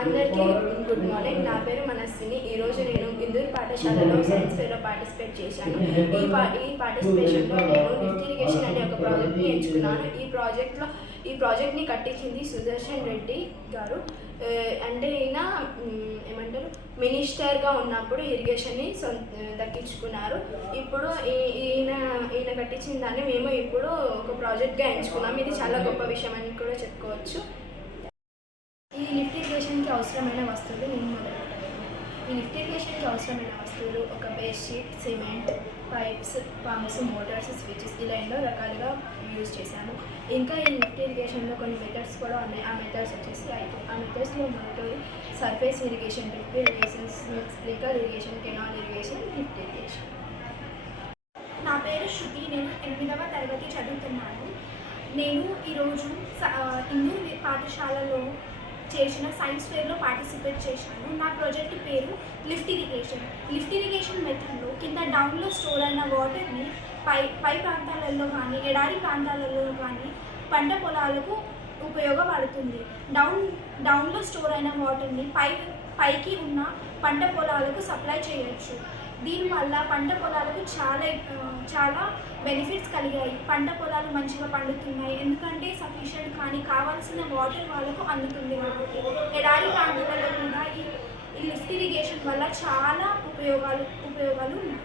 అందరికీ good morning. నా పేరు మనస్విని. ఈరోజు నేను ఇందూరు పాఠశాలలో సైన్స్ ఫేర్లో పార్టిసిపేట్ చేశాను. ఈ పార్టిసిపేషన్లో నేను లిఫ్ట్ ఇరిగేషన్ అనే ఒక ప్రాజెక్ట్ని ఎంచుకున్నాను. ఈ ప్రాజెక్ట్ని కట్టించింది సుదర్శన్ రెడ్డి గారు. అంటే ఈయన మినిస్టర్గా ఉన్నప్పుడు ఇరిగేషన్ని దక్కించుకున్నారు. ఇప్పుడు ఈయన కట్టించిన దాన్ని మేము ఇప్పుడు ఒక ప్రాజెక్ట్గా ఎంచుకున్నాం. ఇది చాలా గొప్ప విషయం అని కూడా చెప్పుకోవచ్చు. ఈ లిఫ్ట్ ఇరిగేషన్కి అవసరమైన వస్తువులు నేను మొదలుపెట్టాను. ఈ లిఫ్ట్ ఇరిగేషన్కి అవసరమైన వస్తువులు ఒక base sheet, cement, pipes, pumps, Motors, switches ఇలా ఎన్నో రకాలుగా యూజ్ చేశాము. ఇంకా ఈ లిఫ్ట్ ఇరిగేషన్లో కొన్ని మెథడ్స్ కూడా ఉన్నాయి. ఆ మెథడ్స్ వచ్చేసి 5. ఆ మెథడ్స్లో మొదటి surface irrigation, drip irrigation, sprinkler irrigation, canal irrigation, lift irrigation. నా పేరు శృతి. నేను 8వ తరగతి చదువుతున్నాను. నేను ఈరోజు ఇందూరు పాఠశాలలో చేసిన సైన్స్ ఫేర్లో పార్టిసిపేట్ చేశాను. నా ప్రాజెక్ట్ పేరు లిఫ్ట్ ఇరిగేషన్. లిఫ్ట్ ఇరిగేషన్ మెథడ్లో కింద డౌన్లో స్టోర్ అయిన వాటర్ని పై ప్రాంతాలలో కానీ ఎడారి ప్రాంతాలలో కానీ పంట పొలాలకు ఉపయోగపడుతుంది. డౌన్లో స్టోర్ అయిన వాటర్ని పైకి ఉన్న పంట పొలాలకు సప్లై చేయొచ్చు. దీనివల్ల పంట పొలాలకు చాలా బెనిఫిట్స్ కలిగాయి. పంట పొలాలు మంచిగా పండుతున్నాయి, ఎందుకంటే సఫిషియెంట్ కానీ కావాల్సిన వాటర్ వాళ్ళకు అందుతుంది కాబట్టి. ఎడారి ప్రాంతాలలో కూడా ఈ లిఫ్ట్ ఇరిగేషన్ వల్ల చాలా ఉపయోగాలు ఉన్నాయి.